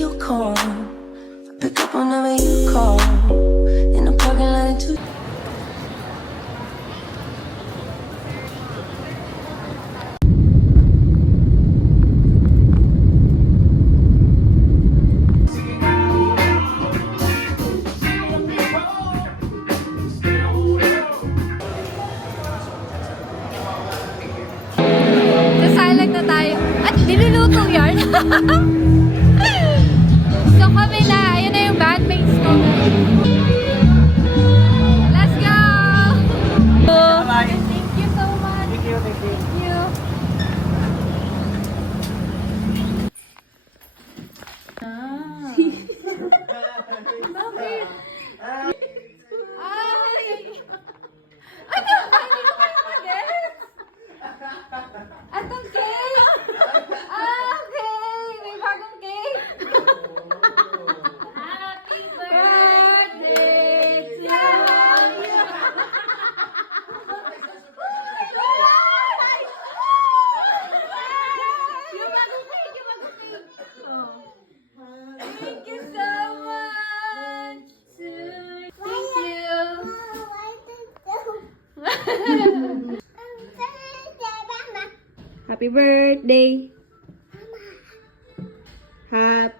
you call. Pick up whenever you call. In the parking lot too. Nasalag na tayo. At niluluto yan. So kami na, ayun na yung bandmates ko. Let's go! Thank you so much. Thank you. Thank you. Bakit? Ay! Ano? Hindi ko kayo mag-guess. Atong cake! Okay! May bagong cake! Happy birthday to you! Yung bagong cake! Yung bagong cake! Thank you so much! Thank you! Happy birthday! Happy